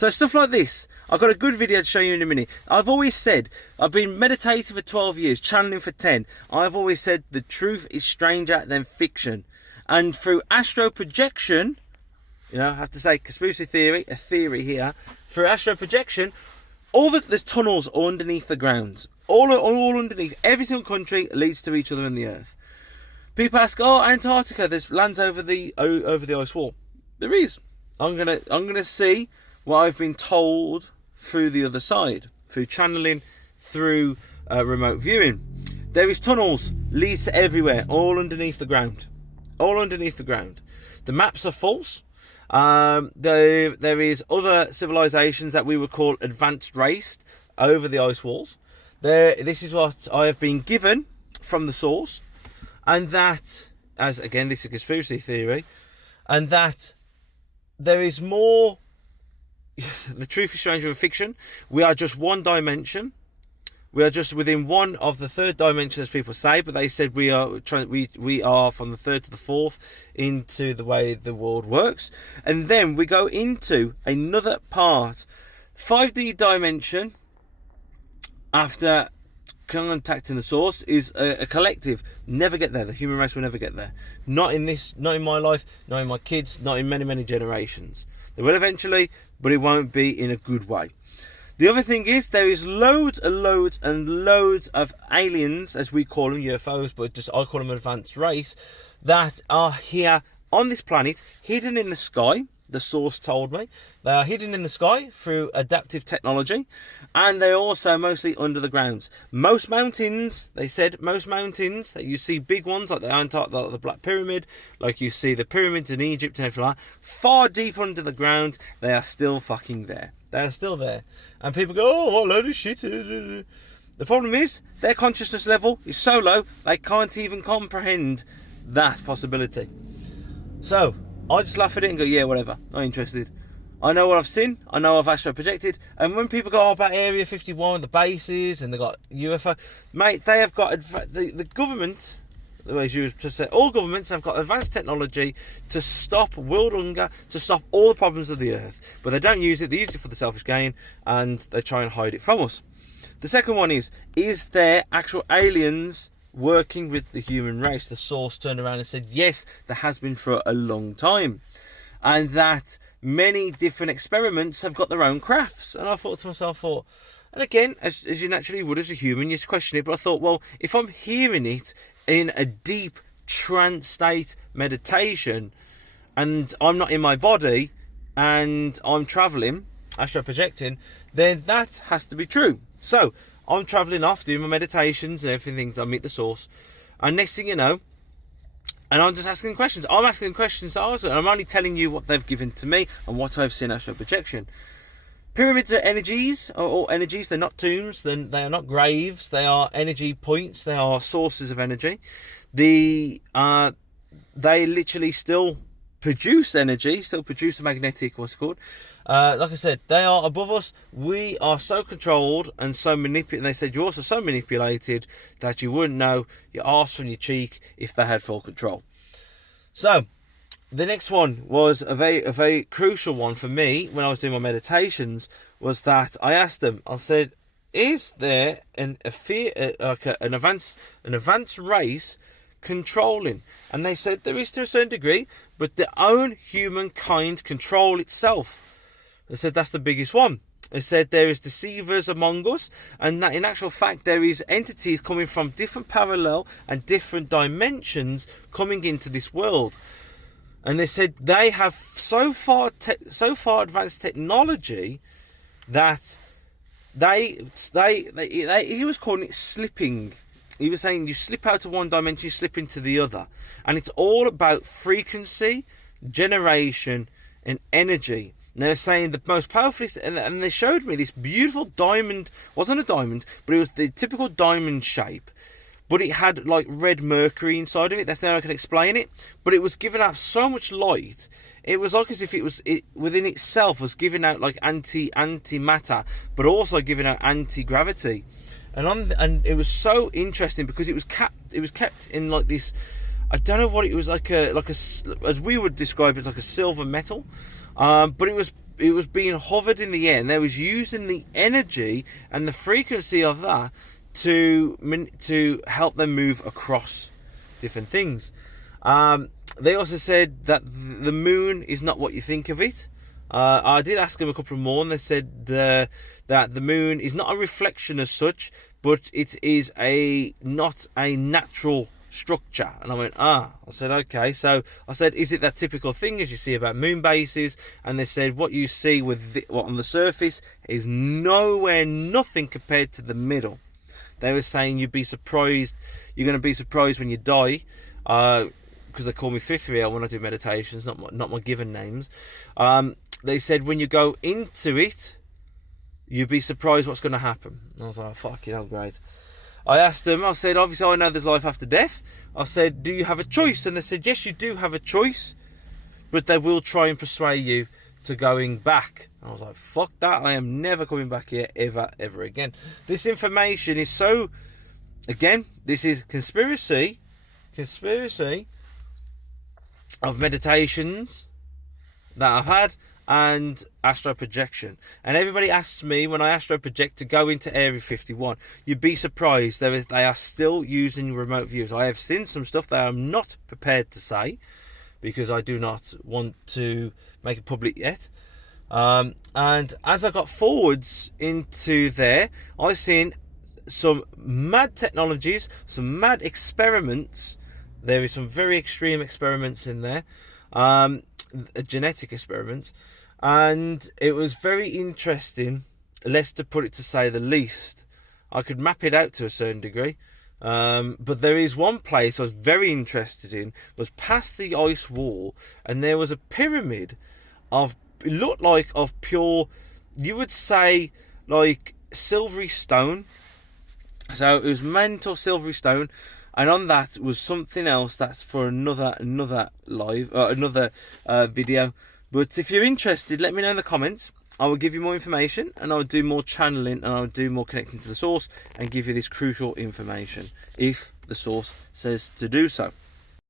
So stuff like this, I've got a good video to show you in a minute. I've always said, I've been meditating for 12 years, channeling for 10. I've always said the truth is stranger than fiction. And through astro projection, you know, I have to say conspiracy theory, a theory here. Through astro projection, all the tunnels are underneath the ground. All underneath. Every single country leads to each other in the earth. People ask, oh, Antarctica, there's lands over the ice wall. There is. I'm gonna see what I've been told through the other side, through channeling, through remote viewing. There is tunnels, leads to everywhere, all underneath the ground. All underneath the ground. The maps are false. There is other civilizations that we would call advanced race over the ice walls. This is what I have been given from the source, and that, as again, this is a conspiracy theory, and that there is more. The truth is stranger than fiction. We are just one dimension. We are just within one of the third dimension, as people say, but they said we are from the third to the fourth into the way the world works, and then we go into another part, 5D dimension. After contacting the source is a collective. Never get there. The human race will never get there. Not in this. Not in my life. Not in my kids. Not in many generations. They will eventually, but it won't be in a good way. The other thing is there is loads and loads of aliens, as we call them, UFOs, but just I call them advanced race, that are here on this planet, hidden in the sky. The source told me they are hidden in the sky through adaptive technology, and they're also mostly under the ground. Most mountains, they said, most mountains that you see, big ones like the Antarctica, like the Black Pyramid, like you see the pyramids in Egypt and everything like that, far deep under the ground, they are still fucking there. They are still there, and people go, "Oh, what a load of shit." The problem is their consciousness level is so low they can't even comprehend that possibility. So I just laugh at it and go, yeah, whatever, not interested. I know what I've seen, I know I've astro projected, and when people go about Area 51, the bases, and they've got UFO, mate, they have got, the government, as you just said, all governments have got advanced technology to stop world hunger, to stop all the problems of the earth, but they don't use it, they use it for the selfish gain, and they try and hide it from us. The second one is there actual aliens working with the human race? The source turned around and said, yes, there has been for a long time, and that many different experiments have got their own crafts. And I thought to myself, and again, as you naturally would as a human, you question it, but I thought, well, if I'm hearing it in a deep trance state meditation, and I'm not in my body, and I'm travelling, astro projecting, then that has to be true. So I'm travelling off, doing my meditations and everything. I meet the source, and next thing you know, and I'm just asking questions. I'm asking questions to ask, and I'm only telling you what they've given to me and what I've seen astral projection. Pyramids are energies, or energies. They're not tombs. They are not graves. They are energy points. They are sources of energy. They literally still produce energy, still produce a magnetic, what's it called? Like I said, they are above us. We are so controlled and so manipulated. They said you're also so manipulated that you wouldn't know your arse from your cheek if they had full control. So the next one was a very crucial one for me when I was doing my meditations. Was that I asked them? I said, "Is there an advanced race controlling?" And they said there is to a certain degree, but their own humankind control itself. They said that's the biggest one. They said there is deceivers among us, and that in actual fact there is entities coming from different parallel and different dimensions coming into this world. And they said they have so far advanced technology that he was calling it slipping. He was saying you slip out of one dimension, you slip into the other, and it's all about frequency, generation, and energy. And they're saying the most powerful, and they showed me this beautiful diamond. Wasn't a diamond, but it was the typical diamond shape. But it had like red mercury inside of it. That's the only way I can explain it. But it was giving out so much light. It was like as if it within itself was giving out like antimatter, but also giving out anti-gravity. And it was so interesting because it was kept in like this. I don't know what it was, like a as we would describe it, like a silver metal. But it being hovered in the air, and they was using the energy and the frequency of that to help them move across different things. They also said that the moon is not what you think of it. I did ask them a couple more, and they said that the moon is not a reflection as such, but it is not a natural structure. And I went, I said, okay. So I said, is it that typical thing as you see about moon bases? And they said, what you see on the surface is nothing compared to the middle. They were saying you're going to be surprised when you die, because they call me fifth wheel when I do meditations, not my given names. They said when you go into it, you'd be surprised what's going to happen. And I was like, fucking hell, great. I asked them, I said, obviously I know there's life after death. I said, do you have a choice? And they said, yes, you do have a choice, but they will try and persuade you to going back. I was like, fuck that, I am never coming back here ever again. This information is so, again, this is conspiracy of meditations that I've had and astral projection. And everybody asks me when I astral project to go into Area 51. You'd be surprised they are still using remote views. I have seen some stuff that I'm not prepared to say because I do not want to make it public yet. And as I got forwards into there, I've seen some mad technologies, some mad experiments. There is some very extreme experiments in there, genetic experiments, and it was very interesting, less to put it to say the least. I could map it out to a certain degree, but there is one place I was very interested in, was past the ice wall, and there was a pyramid of, it looked like of pure, you would say like silvery stone. So it was mental silvery stone, and on that was something else that's for another video. But if you're interested, let me know in the comments. I will give you more information, and I will do more channeling, and I will do more connecting to the source and give you this crucial information if the source says to do so.